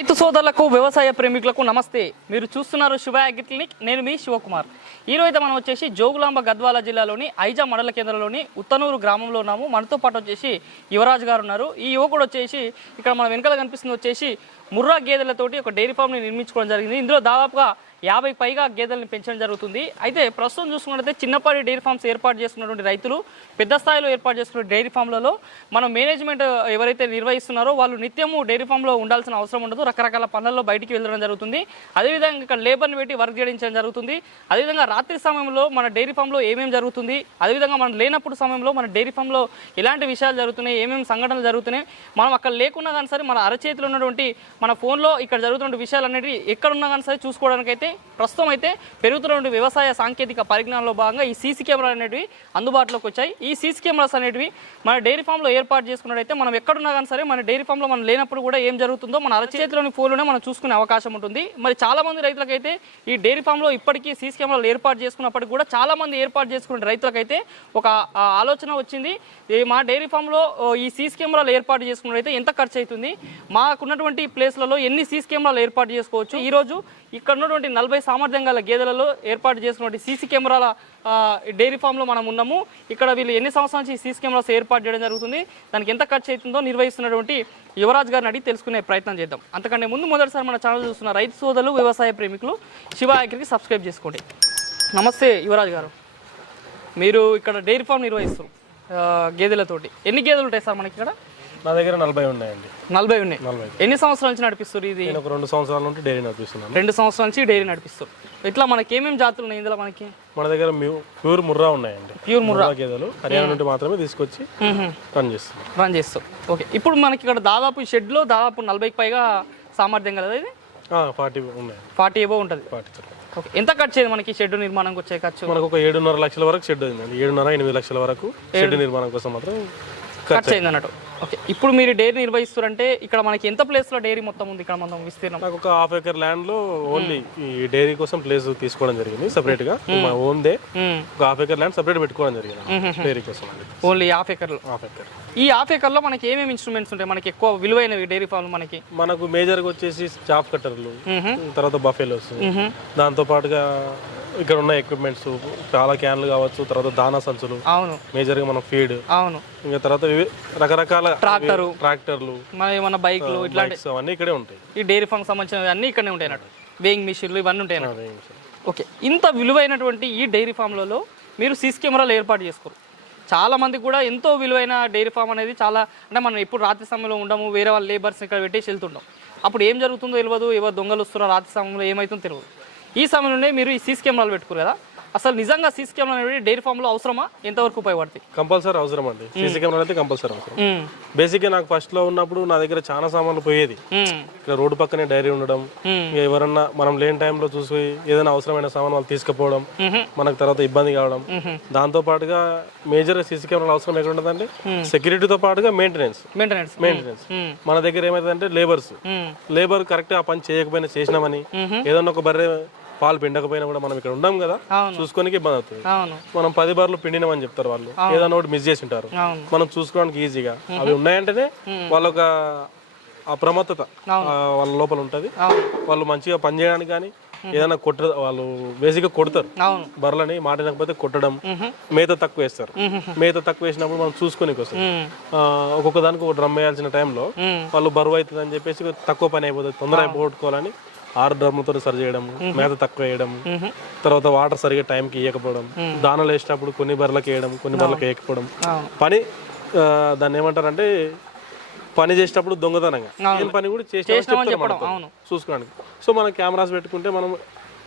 రైతు సోదరులకు వ్యవసాయ ప్రేమికులకు నమస్తే. మీరు చూస్తున్నారు శివ అగ్రి క్లినిక్. నేను మీ శివకుమార్. ఈరోజు అయితే మనం వచ్చేసి జోగులాంబ గద్వాల జిల్లాలోని ఐజా మండల కేంద్రంలోని ఉత్తనూరు గ్రామంలో ఉన్నాము. మనతో పాటు వచ్చేసి యువరాజు గారు ఉన్నారు. ఈ యువకుడు వచ్చేసి ఇక్కడ మన వెనకాల కనిపిస్తుంది వచ్చేసి ముర్రా గేదెలతోటి ఒక డైరీ ఫామ్ని నిర్మించుకోవడం జరిగింది. ఇందులో దాదాపుగా యాభై పైగా గేదెలను పెంచడం జరుగుతుంది. అయితే ప్రస్తుతం చూసుకున్నట్లయితే చిన్నపాటి డైరీ ఫామ్స్ ఏర్పాటు చేసుకున్నటువంటి రైతులు పెద్ద స్థాయిలో ఏర్పాటు చేసుకున్న డైరీ ఫామ్లలో మన మేనేజ్మెంట్ ఎవరైతే నిర్వహిస్తున్నారో వాళ్ళు నిత్యము డైరీ ఫామ్లో ఉండాల్సిన అవసరం ఉండదు. రకరకాల పనుల్లో బయటికి వెళ్ళడం జరుగుతుంది. అదేవిధంగా ఇక్కడ లేబర్ని పెట్టి వర్క్ చేయించడం జరుగుతుంది. అదేవిధంగా రాత్రి సమయంలో మన డైరీ ఫామ్లో ఏమేమి జరుగుతుంది అదేవిధంగా మనం లేనప్పుడు సమయంలో మన డైరీ ఫామ్లో ఎలాంటి విషయాలు జరుగుతున్నాయి ఏమేమి సంఘటనలు జరుగుతున్నాయి మనం అక్కడ లేకున్నా కానీ సరే మన అరచేతిలో ఉన్నటువంటి మన ఫోన్లో ఇక్కడ జరుగుతున్న విషయాలు అనేవి ఎక్కడున్నా కానీ సరే చూసుకోవడానికి అయితే ప్రస్తుతం అయితే పెరుగుతున్నటువంటి వ్యవసాయ సాంకేతిక పరిజ్ఞానంలో భాగంగా ఈ సీసీ కెమెరాలు అనేటివి అందుబాటులోకి వచ్చాయి. ఈ సీసీ కెమెరాస్ అనేటివి మన డైరీ ఫామ్లో ఏర్పాటు చేసుకున్నట్టయితే మనం ఎక్కడున్నా కానీ సరే మన డైరీ ఫామ్లో మనం లేనప్పుడు కూడా ఏం జరుగుతుందో మన అరచేతిలోని ఫోన్లోనే మనం చూసుకునే అవకాశం ఉంటుంది. మరి చాలామంది రైతులకైతే ఈ డైరీ ఫామ్లో ఇప్పటికీ సీసీ కెమెరాలు ఏర్పాటు చేసుకున్నప్పటికీ కూడా చాలామంది ఏర్పాటు చేసుకున్న రైతులకైతే ఒక ఆలోచన వచ్చింది. ఈ మా డైరీ ఫామ్లో ఈ సీసీ కెమెరాలు ఏర్పాటు చేసుకున్నట్టయితే ఎంత ఖర్చు అవుతుంది మాకున్నటువంటి ప్లేస్ ప్లేస్లలో ఎన్ని సీసీ కెమెరాలు ఏర్పాటు చేసుకోవచ్చు? ఈరోజు ఇక్కడ ఉన్నటువంటి నలభై సామర్థ్యం గల గేదెలలో ఏర్పాటు చేసుకున్నటువంటి సీసీ కెమెరాల డైరీ ఫామ్లో మనం ఉన్నాము. ఇక్కడ వీళ్ళు ఎన్ని సంవత్సరాల నుంచి సీసీ కెమెరాస్ ఏర్పాటు చేయడం జరుగుతుంది? దానికి ఎంత ఖర్చు అవుతుందో నిర్వహిస్తున్నటువంటి యువరాజ్ గారిని అడిగి తెలుసుకునే ప్రయత్నం చేద్దాం. అంతకంటే ముందు మొదటిసారి మన ఛానల్ చూస్తున్న రైతు సోదరులు వ్యవసాయ ప్రేమికులు శివ ఆఖరికి సబ్స్క్రైబ్ చేసుకోండి. నమస్తే యువరాజ్ గారు. మీరు ఇక్కడ డైరీ ఫామ్ నిర్వహిస్తారు గేదెలతోటి. ఎన్ని గేదెలు ఉంటాయి సార్ మనకి ఇక్కడ? నా దగ్గర నలభై ఉన్నాయండి. నలభై ఉన్నాయి. నలభై. ఎన్ని సంవత్సరాల నుంచి నడిపిస్తారు ఇది? నేను ఒక రెండు సంవత్సరాల నుండి డైరీ నడిపిస్తున్నాను. రెండు సంవత్సరాల నుంచి డైరీ నడిపిస్తారు ఇట్లా మనకి ఏమేమి జాతులు ఉన్నాయి ఇందులో మనకి? మన దగ్గర మ్యూ- ప్యూర్ ముర్రా ఉన్నాయండి. ప్యూర్ ముర్రా. గేదెలు. హర్యానా నుండి మాత్రమే తీసుకొచ్చి రన్ చేస్తున్నాం. రన్ చేస్తాం. ఓకే. ఇప్పుడు మనకి ఇక్కడ దాదాపు ఈ షెడ్లో దాదాపు నలభైకి పైగా సామర్థ్యం కదా ఇది? ఫార్టీ ఉన్నాయి. ఫార్టీ ఏవో ఉంటుంది. Forty okay. ఎంత ఖర్చు అయ్యేది మనకి షెడ్ నిర్మాణంకి వచ్చే ఖర్చు? మనకు ఒక ఏడున్నర లక్షల వరకు షెడ్ అయిందండి. ఏడున్నర ఎనిమిది లక్షల వరకు షెడ్ నిర్మాణం కోసం మాత్రం ఖర్చు అయింది అన్నట్టు. ఓకే ఇప్పుడు మీరు డైరీ నిర్వహిస్తారంటే ఇక్కడ మనకి ఎంత ప్లేస్లో డైరీ మొత్తం ఉంది ఇక్కడ మనం విస్తీర్ణం? నాకు ఒక హాఫ్ ఎకర్ ల్యాండ్లో ఓన్లీ ఈ డైరీ కోసం ప్లేస్ తీసుకోవడం జరిగింది సెపరేట్గా. మా ఓన్ దే. ఒక హాఫ్ ఎకర్ ల్యాండ్ సెపరేట్ పెట్టుకోవడం జరిగింది డైరీ కోసం ఓన్లీ హాఫ్ ఎకర్లో హాఫ్ ఎకర్ ఈ హాఫ్ ఎకర్లో మనకి ఏమేమి ఇన్స్ట్రుమెంట్స్ ఉంటాయి? మనకి ఎక్కువ విలువైనవి డైరీ ఫామ్ మనకి? మనకు మేజర్గా వచ్చేసి చాప్ కట్టర్లు తర్వాత బఫెలోస్ దాంతో పాటుగా ఇక్కడ ఉన్న ఎక్విప్మెంట్స్ చాలా క్యాన్లు కావచ్చు తర్వాత దానా సంచులు అవును. మేజర్గా మనం ఫీడ్ అవును. ఇంకా తర్వాత వివి- రకరకాల ట్రాక్టరు ట్రాక్టర్లు మన ఏమన్నా బైక్లు ఇట్లా బైక్స్ అవన్నీ ఇక్కడే ఉంటాయి. ఈ డైరీ ఫామ్ సంబంధించినవి అన్నీ ఇక్కడనే ఉంటాయి అన్నట్టు. వేయింగ్ మిషన్లు ఇవన్నీ ఉంటాయి అన్నట్టు. అదే విషయం. ఓకే ఇంత విలువైనటువంటి ఈ డైరీ ఫామ్లలో మీరు సీసీ కెమెరాలు ఏర్పాటు చేసుకోరు. చాలా మంది కూడా ఎంతో విలువైన డైరీ ఫామ్ అనేది చాలా అంటే మనం ఎప్పుడు రాత్రి సమయంలో ఉండము వేరే వాళ్ళ లేబర్స్ ఇక్కడ పెట్టేసి వెళ్తుంటాం. అప్పుడు ఏం జరుగుతుందో తెలియదు ఎవరు దొంగలు వస్తున్నారో రాత్రి సమయంలో ఏమవుతుందో తెలియదు ఈ సమయంలోనే మీరు ఈ సీసీ కెమెరాలు పెట్టుకోరు కదా? అసలు నిజంగా సీసీ కెమెరా అనేది డైరీ ఫామ్లో అవసరమా? ఎంతవరకు ఉపయోగపడతాయి? కంపల్సరీ అవసరం అండి సీసీ కెమెరా అయితే కంపల్సరీ అవసరం. ఉమ్, బేసిక్గా నాకు ఫస్ట్లో ఉన్నప్పుడు నా దగ్గర చాలా సామాన్లు పోయేది. ఇక్కడ రోడ్డు పక్కనే డైరీ ఉండడం ఎవరన్నా మనం లేని టైంలో చూసి ఏదైనా అవసరమైన సామాన్ వాళ్ళు తీసుకుపోవడం. మనకు తర్వాత ఇబ్బంది కావడం. దాంతో పాటుగా మేజర్ సీసీ కెమెరాలు అవసరం ఎక్కడ ఉంటుందండి? సెక్యూరిటీతో పాటుగా మెయింటెనెన్స్ మెయింటెనెన్స్ మెయింటెనెన్స్ మన దగ్గర ఏమైందంటే లేబర్స్ లేబర్ కరెక్ట్ ఆ పని చేయకపోయినా చేసినామని. ఏదన్నా ఒక బర్రె పాలు పిండకపోయినా కూడా మనం ఇక్కడ ఉండం కదా? చూసుకోనికి ఇబ్బంది అవుతుంది. మనం పది బార్లు పిండినామని చెప్తారు వాళ్ళు. ఏదన్నా ఒకటి మిస్ చేసి ఉంటారు మనం చూసుకోవడానికి ఈజీగా. అవి ఉన్నాయంటేనే వాళ్ళొక అప్రమత్తత వాళ్ళ లోపల ఉంటుంది. వాళ్ళు మంచిగా పని చేయడానికి కానీ ఏదైనా కొట్ట వాళ్ళు బేసిక్గా కొడతారు. బర్రెలని మాట వినకపోతే కొట్టడం. మేత తక్కువ వేస్తారు. మేత తక్కువ వేసినప్పుడు మనం వస్తుంది. ఉమ్, ఆ, ఒక్కొక్క దానికి ఒక డ్రమ్ వేయాల్సిన టైంలో వాళ్ళు బరువు అవుతుంది అని చెప్పేసి తక్కువ పని అయిపోతుంది తొందర అయిపోగొట్టుకోవాలని ఆరు డ్రమ్లతో సరి చేయడం మేత తక్కువ వేయడం. తర్వాత వాటర్ సరిగా టైంకి ఇవ్వకపోవడం దానాలు వేసినప్పుడు కొన్ని బర్రెలకు వేయడం కొన్ని బర్రెలకు వేయకపోవడం. పని దాన్ని ఏమంటారంటే పని చేసేటప్పుడు దొంగతనంగా. పని కూడా. మనతో. చూసుకోవడానికి. సో మనం కెమెరాస్ పెట్టుకుంటే మనం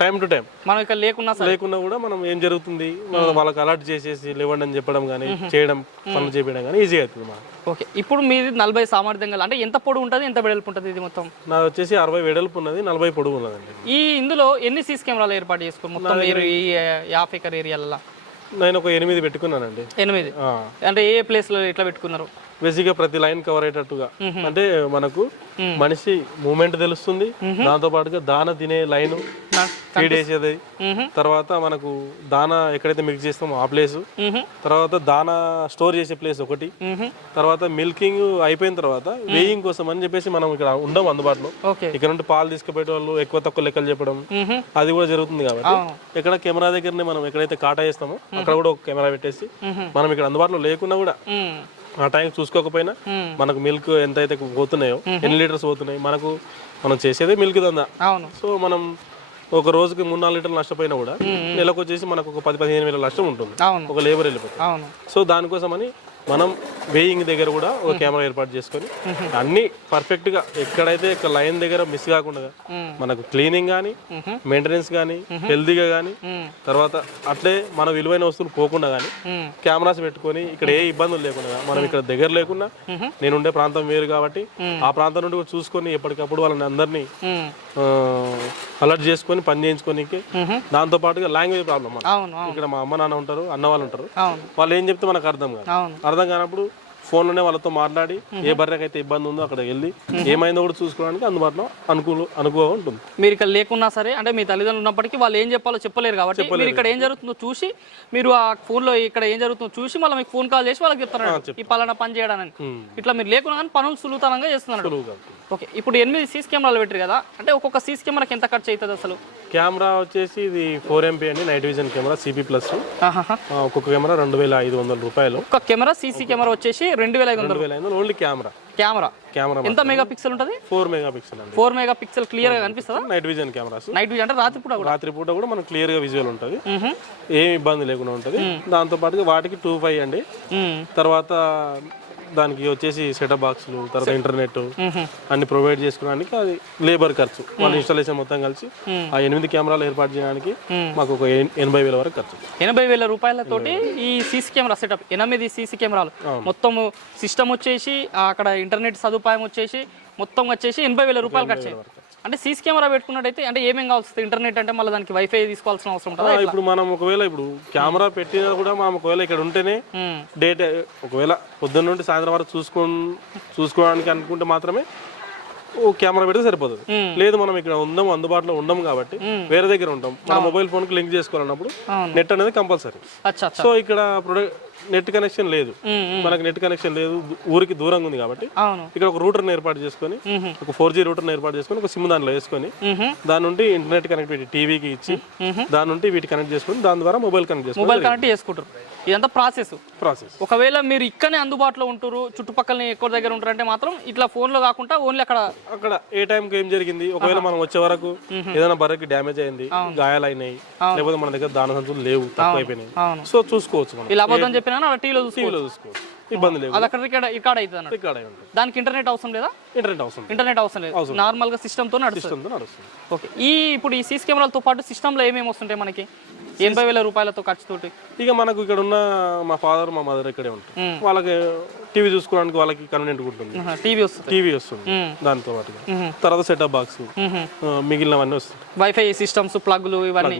టైం టు టైం. మనం ఇక్కడ లేకున్నా లేకున్నా కూడా మనం ఏం జరుగుతుంది? మనం వాళ్ళకి అలర్ట్ చేసేసి లేవండి అని చెప్పడం కానీ చేయడం పనులు చేయడం కానీ ఈజీ అవుతుంది మనకు ఓకే. ఇప్పుడు మీది నలభై సామర్థ్యం గల అంటే ఎంత పొడవు ఉంటుంది ఎంత వెడల్పు ఉంటుంది ఇది మొత్తం? నాది వచ్చేసి అరవై వెడల్పు ఉన్నది నలభై పొడుగు ఉన్నదండి ఈ ఇందులో ఎన్ని సీసీ కెమెరాలు ఏర్పాటు చేసుకున్నారు మొత్తం ఈ యాప్ ఎకర్ ఏరియాలలో? నేను ఒక ఎనిమిది పెట్టుకున్నానండి. ఎనిమిది? అంటే ఏ ప్లేస్లో ఎట్లా పెట్టుకున్నారు? బేసిక్గా ప్రతి లైన్ కవర్ అయ్యేటట్టుగా. అంటే మనకు మనిషి మూమెంట్ తెలుస్తుంది. దాంతో పాటుగా దాన తినే లైన్ ఫీడ్ వేసేది తర్వాత మనకు దాన ఎక్కడైతే మిక్స్ చేస్తామో ఆ ప్లేస్ తర్వాత దాన స్టోర్ చేసే ప్లేస్ ఒకటి. తర్వాత మిల్కింగ్ అయిపోయిన తర్వాత వేయింగ్ కోసం అని చెప్పేసి మనం ఇక్కడ ఉండం అందుబాటులో. ఇక్కడ నుండి పాలు తీసుకుపోయే వాళ్ళు ఎక్కువ తక్కువ లెక్కలు చెప్పడం. అది కూడా జరుగుతుంది కాబట్టి ఇక్కడ కెమెరా దగ్గరనే మనం ఎక్కడైతే కాటా చేస్తామో అక్కడ కూడా ఒక కెమెరా పెట్టేసి మనం ఇక్కడ అందుబాటులో లేకున్నా కూడా ఆ టైం చూసుకోకపోయినా మనకు మిల్క్ ఎంత అయితే పోతున్నాయో ఎన్ని లీటర్స్ పోతున్నాయి మనకు మనం చేసేదే మిల్క్ దందా. సో మనం ఒక రోజుకి మూడు నాలుగు లీటర్లు నష్టపోయినా కూడా నెలకు వచ్చేసి మనకు ఒక పది పదిహేను వేల నష్టం ఉంటుంది. ఒక లేబర్ వెళ్ళిపోతుంది. సో దానికోసమని మనం వేయింగ్ దగ్గర కూడా ఒక కెమెరా ఏర్పాటు చేసుకొని అన్ని పర్ఫెక్ట్గా ఎక్కడైతే లైన్ దగ్గర మిస్ కాకుండా మనకు క్లీనింగ్ కానీ మెయింటెనెన్స్ కానీ హెల్తీగా కానీ తర్వాత అట్లే మన విలువైన వస్తువులు పోకుండా కానీ కెమెరాస్ పెట్టుకొని ఇక్కడ ఏ ఇబ్బందులు లేకుండా మనం ఇక్కడ దగ్గర లేకుండా నేను ఉండే ప్రాంతం వేరు కాబట్టి ఆ ప్రాంతం నుండి కూడా చూసుకొని ఎప్పటికప్పుడు వాళ్ళని అందరినీ అలర్ట్ చేసుకొని పని చేయించుకోనికి దాంతో పాటుగా లాంగ్వేజ్ అవును ఇక్కడ మా అమ్మ నాన్న ఉంటారు అన్న వాళ్ళు ఉంటారు. వాళ్ళు ఏం చెప్తే మనకు అర్థం కాదు. అర్థం కానప్పుడు ఫోన్లోనే వాళ్ళతో మాట్లాడి ఏ బర్రెకి అయితే ఇబ్బంది ఉందో అక్కడ వెళ్ళి ఏమైందో కూడా చూసుకోవడానికి అందుబాటులో అనుకూల అనుకూలంగా ఉంటుంది. మీరు ఇక్కడ లేకున్నా సరే అంటే మీ తల్లిదండ్రులు ఉన్నప్పటికీ వాళ్ళు ఏం చెప్పాలో చెప్పలేరు కాబట్టి మీరు ఇక్కడ ఏం జరుగుతుందో చూసి మీరు ఆ ఫోన్లో ఇక్కడ ఏం జరుగుతుందో చూసి మళ్ళీ మీకు ఫోన్ కాల్ చేసి వాళ్ళకి చెప్తున్నారు ఈ పలానా పని చేయడానికి. ఇట్లా మీరు లేకున్నా కానీ పనులు సులువుతనంగా చేస్తున్నారు. ఓకే ఇప్పుడు ఎనిమిది సీసీ కెమెరాలు పెట్టారు కదా అంటే ఒక్కొక్క సీసీ కెమెరాకి ఎంత ఖర్చు అవుతుంది అసలు? కెమెరా వచ్చేసి ఇది ఫోర్ ఎంపీ అండి night vision camera CP plus. ఒక్కొక్క కెమెరా రెండు వేల ఐదు వందల రూపాయలు. ఒక్క కెమెరా సీసీ కెమెరా వచ్చేసి రెండు వేల ఐదు వందలు. ఓన్లీ కెమెరా కెమెరా కెమెరా ఎంత మెగా పిక్సెల్ ఉంటుంది? Four megapixel four megapixel క్లియర్గా కనిపిస్తుందా? Night vision cameras night vision అంటే రాత్రి పూట కూడా? రాత్రి పూట కూడా మనకు క్లియర్గా విజువల్ ఉంటుంది. మ్హూ. ఏం ఇబ్బంది లేకుండా ఉంటుంది. దాంతో పాటుగా వాటికి టూ ఫైవ్ అండి. తర్వాత దానికి వచ్చేసి సెటప్ బాక్స్లు తర్వాత ఇంటర్నెట్. అన్ని ప్రొవైడ్ చేసుకోవడానికి అది లేబర్ ఖర్చు. వాళ్ళ ఇన్స్టాలేషన్ మొత్తం కలిసి ఆ ఎనిమిది కెమెరాలు ఏర్పాటు చేయడానికి మాకు ఒక ఎన్- ఎనభై వేల వరకు ఖర్చు. ఎనభై వేల రూపాయలతోటి ఈ సీసీ కెమెరా సెటప్ ఎనిమిది సీసీ కెమెరాలు. మొత్తం సిస్టమ్ వచ్చేసి అక్కడ ఇంటర్నెట్ సదుపాయం వచ్చేసి మొత్తం వచ్చేసి ఎనభై వేల రూపాయలు ఖర్చు. అంటే సీసీ కెమెరా పెట్టుకున్నట్టయితే అంటే ఏమేం కావాల్సి వస్తుంది ఇంటర్నెట్ అంటే మళ్ళీ దానికి వైఫై తీసుకోవాల్సిన అవసరం ఉంటుందా? ఇప్పుడు మనం ఒకవేళ ఇప్పుడు కెమెరా పెట్టినా కూడా మనం ఒకవేళ ఇక్కడ ఉంటేనే. డేట్ ఒకవేళ పొద్దున్న నుండి సాయంత్రం వరకు చూసుకో చూసుకోవడానికి అనుకుంటే మాత్రమే ఓ కెమెరా పెడితే సరిపోతుంది. లేదు మనం ఇక్కడ ఉందాం అందుబాటులో ఉండం కాబట్టి వేరే దగ్గర ఉంటాం. మన మొబైల్ ఫోన్కి లింక్ చేసుకోవాలన్నప్పుడు. నెట్ అనేది కంపల్సరీ సో ఇక్కడ ప్రొడక్ట్ నెట్ కనెక్షన్ లేదు. మనకి నెట్ కనెక్షన్ లేదు ఊరికి దూరంగా ఉంది కాబట్టి ఇక్కడ ఒక రూటర్ని ఏర్పాటు చేసుకొని ఒక ఫోర్ జీ రూటర్ని ఏర్పాటు చేసుకొని ఒక సిమ్ దానిలో వేసుకొని. దాని నుండి ఇంటర్నెట్ కనెక్టివిటీ టీవీకి ఇచ్చి దాని నుండి వీటి కనెక్ట్ చేసుకొని దాని ద్వారా మొబైల్ కనెక్ట్ చేసుకొని మొబైల్ కనెక్ట్ చేసుకుంటారు. ఇదంతా ప్రాసెస్. ప్రాసెస్. ఒకవేళ మీరు ఇక్కడనే అందుబాటులో ఉంటారు చుట్టుపక్కల ఎక్కువ దగ్గర ఉంటారంటే మాత్రం ఇట్లా ఫోన్లో కాకుండా ఓన్లీ అక్కడ అక్కడ ఏ టైంకి ఏం జరిగింది? ఒకవేళ మనం వచ్చే వరకు ఏదైనా బర్రెకి డ్యామేజ్ అయింది గాయాలైనాయి లేకపోతే మన దగ్గర దాన సంచులు లేవు తక్కువ అయిపోయినాయి అవును. సో చూసుకోవచ్చు మనం. ఇలా అబద్ధం చెప్పినా టీవీలో టీవీలో చూసుకోవచ్చు. ఇబ్బంది లేదు. అది అక్కడ ఇక్కడ ఇక్కడ అవుతుంది ఉంటుంది. దానికి ఇంటర్నెట్ అవసరం లేదా? ఇంటర్నెట్ అవసరం ఇంటర్నెట్ అవసరం లేదు. నార్మల్గా సిస్టమ్తో నడుస్తుంది. ఓకే. ఈ ఇప్పుడు ఈ సీసీ కెమెరాలతో పాటు సిస్టమ్లో ఏమేమి వస్తుంటాయి మనకి? ఎనభై వేల రూపాయలతో ఖర్చుతోటి. ఇక మనకు ఇక్కడ ఉన్న మా ఫాదర్ మా మదర్ ఇక్కడే ఉంటారు. వాళ్ళకి టీవీ చూసుకోవడానికి వాళ్ళకి కన్వీనియంట్ ఉంటుంది. టీవీ వస్తుంది. టీవీ వస్తుంది. దాంతో పాటుగా. తర్వాత సెటప్ బాక్స్ మిగిలినవన్నీ వస్తాయి. వైఫై సిస్టమ్స్ ప్లగ్లు ఇవన్నీ.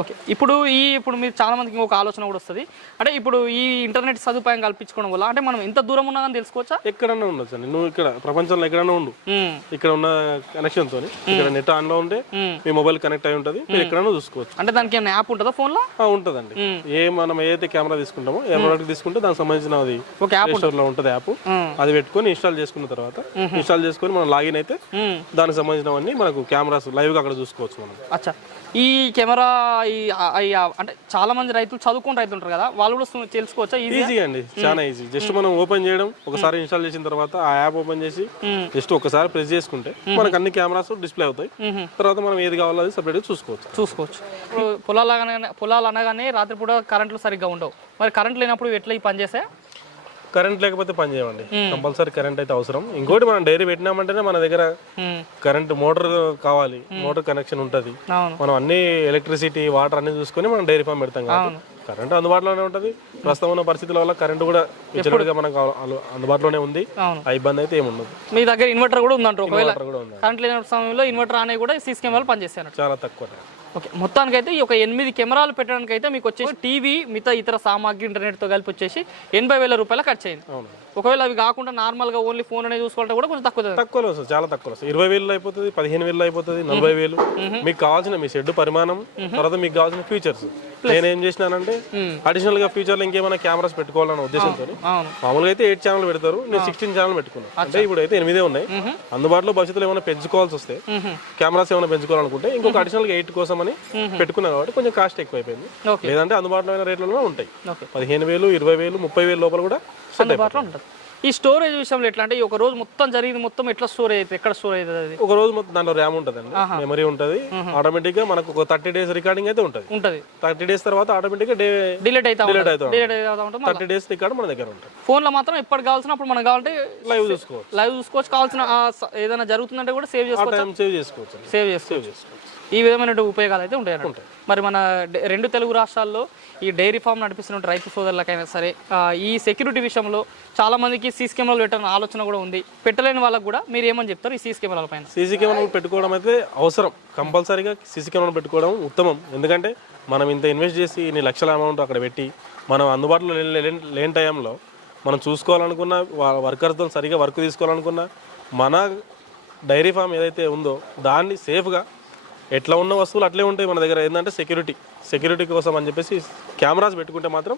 ఓకే. ఇప్పుడు ఈ ఇప్పుడు మీరు చాలా మందికి ఇంకొక ఆలోచన కూడా వస్తుంది. అంటే ఇప్పుడు ఈ ఇంటర్నెట్ సదుపాయం కల్పించుకోవడం వల్ల అంటే మనం ఎంత దూరం ఉన్నా కానీ తెలుసుకోవచ్చా? ఎక్కడన్నా ఉండొచ్చు అండి. నువ్వు ఇక్కడ ప్రపంచంలో ఎక్కడన్నా ఉండు. ఇక్కడ ఉన్న కనెక్షన్ తోని. ఇక్కడ నెట్ ఆన్లో ఉంటే. మీ మొబైల్ కనెక్ట్ అయి ఉంటది. మీరు ఎక్కడైనా చూసుకోవచ్చు. అంటే దానికి ఏమైనా యాప్ ఉంటుందా ఫోన్లో ఆ, ఉంటదండి. ఏ మనం ఏదైతే కెమెరా తీసుకుంటామో ఏ ప్రోడక్ట్ తీసుకుంటే దానికి సంబంధించిన అది ఒక యాప్ స్టోర్లో ఉంటది యాప్ అది పెట్టుకొని ఇన్స్టాల్ చేసుకున్న తర్వాత ఇన్స్టాల్ చేసుకొని మనం లాగిన్ అయితే. దానికి సంబంధించినవన్నీ మనకు కెమెరాస్ లైవ్గా అక్కడ చూసుకోవచ్చు మనం. అచ్చా. ఈ కెమెరా ఈ అంటే చాలా మంది రైతులు చదువుకుని రైతులు ఉంటారు కదా వాళ్ళు కూడా తెలుసుకోవచ్చా? ఈజీ అండి చాలా ఈజీ జస్ట్ మనం ఓపెన్ చేయడం ఒకసారి ఇన్స్టాల్ చేసిన తర్వాత ఆ యాప్ ఓపెన్ చేసి జస్ట్ ఒకసారి ప్రెస్ చేసుకుంటే మనకు అన్ని కెమెరాస్ డిస్ప్లే అవుతాయి. తర్వాత మనం ఏది కావాలో అది సపరేట్ చూసుకోవచ్చు. చూసుకోవచ్చు. పొలాలు పొలాలు అనగానే రాత్రిపూట కరెంట్లు సరిగ్గా ఉండవు. మరి కరెంట్ లేనప్పుడు ఎట్లా ఈ పని చేసా కరెంట్ లేకపోతే పని చేయమండి. కంపల్సరీ కరెంట్ అయితే అవసరం. ఇంకోటి మనం డైరీ పెట్టినామంటేనే మన దగ్గర కరెంట్ మోటార్ కావాలి. మోటార్ కనెక్షన్ ఉంటది. మనం అన్ని ఎలక్ట్రిసిటీ వాటర్ అన్ని చూసుకొని మనం డైరీ ఫామ్ పెడతాం కాబట్టి కరెంట్ అందుబాటులోనే ఉంటది. ప్రస్తుతం ఉన్న పరిస్థితుల వల్ల కరెంట్ కూడా విచ్చలవిడిగా మనకు అందుబాటులోనే ఉంది. ఆ ఇబ్బంది అయితే ఏముండదు మీ దగ్గర ఇన్వర్టర్ కూడా ఉందంటారు ఒకవేళ? కరెంట్ లేని సమయంలో ఇన్వర్టర్ అనేది కూడా సీసీ కెమెరాలు పనిచేస్తాయి చాలా తక్కువ ఓకే మొత్తానికి అయితే ఈ ఒక ఎనిమిది కెమెరాలు పెట్టడానికి అయితే మీకు వచ్చేసి టీవీ మిగతా ఇతర సామాగ్రి ఇంటర్నెట్తో కలిపి వచ్చేసి ఎనభై వేల రూపాయలు ఖర్చు అయింది ఒకవేళ అవి కాకుండా నార్మల్గా ఓన్లీ ఫోన్ అనేది చూసుకోవాలంటే కూడా కొంచెం తక్కువ తక్కువలో వస్తుంది చాలా తక్కువ వస్తుంది. ఇరవై వేలు అయిపోతుంది పదిహేను వేలు అయిపోతుంది నలభై వేలు. మీకు కావాల్సిన మీ షెడ్ పరిమాణం తర్వాత మీకు కావాల్సిన ఫీచర్స్ నేను ఏం చేసినానంటే అడిషనల్గా ఫ్యూచర్లో ఇంకేమైనా కెమెరాస్ పెట్టుకోవాలన్న ఉద్దేశంతో మామూలుగా అయితే ఎయిట్ ఛానల్ పెడతారు నేను సిక్స్టీన్ ఛానల్ పెట్టుకున్నాను అంటే ఇప్పుడు అయితే ఎనిమిదే ఉన్నాయి. అందుబాటులో భవిష్యత్తులో ఏమైనా పెంచుకోవాల్సి వస్తే కెమెరాస్ ఏమైనా పెంచుకోవాలనుకుంటే ఇంకొక అడిషనల్గా ఎయిట్ కోసం అని పెట్టుకున్నాను కాబట్టి కొంచెం కాస్ట్ ఎక్కువ అయిపోయింది లేదంటే అందుబాటులో రేట్లలో ఉంటాయి. పదిహేను వేలు ఇరవై వేలు ముప్పై వేలు లోపల కూడా అందుబాటులో ఉంటుంది. ఈ స్టోరేజ్ విషయంలో ఎట్లా అంటే ఒక రోజు మొత్తం జరిగింది మొత్తం ఎట్లా స్టోర్ అవుతుంది ఎక్కడ స్టోర్ అవుతుంది అది? ఒక రోజు మొత్తం దాంట్లో ర్యామ్ ఉంటుందండి. మెమరీ ఉంటుంది. ఆటోమేటిక్గా మనకు ఒక థర్టీ డేస్ రికార్డింగ్ అయితే ఉంటుంది. ఉంటుంది. థర్టీ డేస్ తర్వాత ఆటోమేటిక్గా డిలీట్ అవుతా డిలీట్ ఉంటుంది. అవుతుంది డిలీట్ అవుతా ఉంటుంది థర్టీ డేస్ రికార్డ్ మన దగ్గర ఉంటుంది. ఫోన్లో మాత్రం ఎప్పటికి కావాల్సిన అప్పుడు మనకు కావాలంటే లైవ్ చూసుకోవచ్చు. లైవ్ చూసుకోవచ్చు. కావాల్సిన ఏదైనా జరుగుతుందంటే కూడా సేవ్ చేసుకోవచ్చు. సేవ్ చేసుకోవచ్చు. సేవ్ చేసుకోవచ్చు. ఈ విధమైన ఉపయోగాలు అయితే ఉంటాయి. మరి మన రెండు తెలుగు రాష్ట్రాల్లో ఈ డైరీ ఫామ్ నడిపిస్తున్న రైతు సోదరులకైనా సరే ఈ సెక్యూరిటీ విషయంలో చాలా మందికి సీసీ కెమెరాలు పెట్టాలని ఆలోచన కూడా ఉంది. పెట్టలేని వాళ్ళకి కూడా మీరు ఏమని చెప్తారు ఈ సీసీ కెమెరాల పైన? సీసీ కెమెరాలు పెట్టుకోవడం అయితే అవసరం. కంపల్సరీగా సీసీ కెమెరాలు పెట్టుకోవడం ఉత్తమం. ఎందుకంటే మనం ఇంత ఇన్వెస్ట్ చేసి ఇన్ని లక్షల అమౌంట్ అక్కడ పెట్టి మనం అందుబాటులో లేని- లేని- లేని టైంలో మనం చూసుకోవాలనుకున్న వర్కర్తో సరిగా వర్క్ తీసుకోవాలనుకున్న మన డైరీ ఫామ్ ఏదైతే ఉందో దాన్ని సేఫ్గా ఎట్లా ఉన్న వస్తువులు అట్లే ఉంటాయి మన దగ్గర. ఏంటంటే సెక్యూరిటీ సెక్యూరిటీ కోసం అని చెప్పేసి కెమెరాస్ పెట్టుకుంటే మాత్రం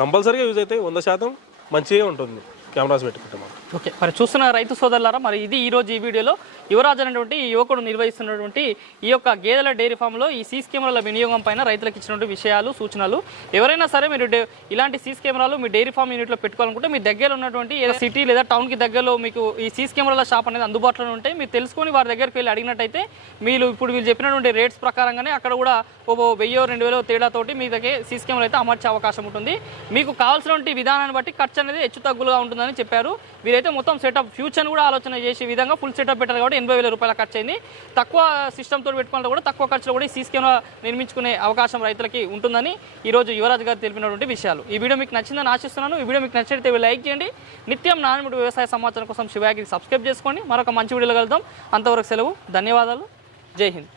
కంపల్సరీగా యూజ్ అయితే వంద శాతం మంచిగా ఉంటుంది. కెమెరాస్ పెట్టుకుంటాం ఓకే మరి చూస్తున్న రైతు సోదరులారా మరి ఇది ఈరోజు ఈ వీడియోలో యువరాజ్ అనేటువంటి ఈ యువకుడు నిర్వహిస్తున్నటువంటి ఈ యొక్క గేదెల డైరీ ఫామ్లో ఈ సీసీ కెమెరాల వినియోగం పైన రైతులకు ఇచ్చినటువంటి విషయాలు సూచనలు. ఎవరైనా సరే మీరు ఇలాంటి సీసీ కెమెరాలు మీ డైరీ ఫామ్ యూనిట్లో పెట్టుకోవాలనుకుంటే మీ దగ్గర ఉన్నటువంటి సిటీ లేదా టౌన్కి దగ్గరలో మీకు ఈ సీసీ కెమెరాల షాప్ అనేది అందుబాటులో ఉంటాయి. మీరు తెలుసుకొని వారి దగ్గరికి వెళ్ళి అడిగినట్టయితే మీరు ఇప్పుడు వీళ్ళు చెప్పినటువంటి రేట్స్ ప్రకారంగానే అక్కడ కూడా ఓ వెయ్యో రెండు వేలో తేడాతోటి మీ దగ్గర సీసీ కెమెరా అయితే అమర్చే అవకాశం ఉంటుంది. మీకు కావాల్సినటువంటి విధానాన్ని బట్టి ఖర్చు అనేది హెచ్చు తగ్గులుగా ఉంటుంది ఉంటుందని చెప్పారు. వీరైతే మొత్తం సెటప్ ఫ్యూచర్ కూడా ఆలోచన చేసే విధంగా ఫుల్ సెటప్ పెట్టారు కాబట్టి ఎనభై వేల రూపాయల ఖర్చు అయింది. తక్కువ సిస్టమ్తో తోటి కూడా తక్కువ ఖర్చులో కూడా ఈ సీసీ కెమెరా నిర్మించుకునే అవకాశం రైతులకి ఉంటుందని ఈరోజు యువరాజ్ యువరాజు గారు తెలిపినటువంటి విషయాలు. ఈ వీడియో మీకు నచ్చిందని ఆశిస్తున్నాను. ఈ వీడియో మీకు నచ్చితే లైక్ చేయండి. నిత్యం నానమిటి వ్యవసాయ సమాచారం కోసం శివాగిరి సబ్స్క్రైబ్ చేసుకోండి. మరొక మంచి వీడియోలో కలుద్దాం. అంతవరకు సెలవు. ధన్యవాదాలు. జై హింద్.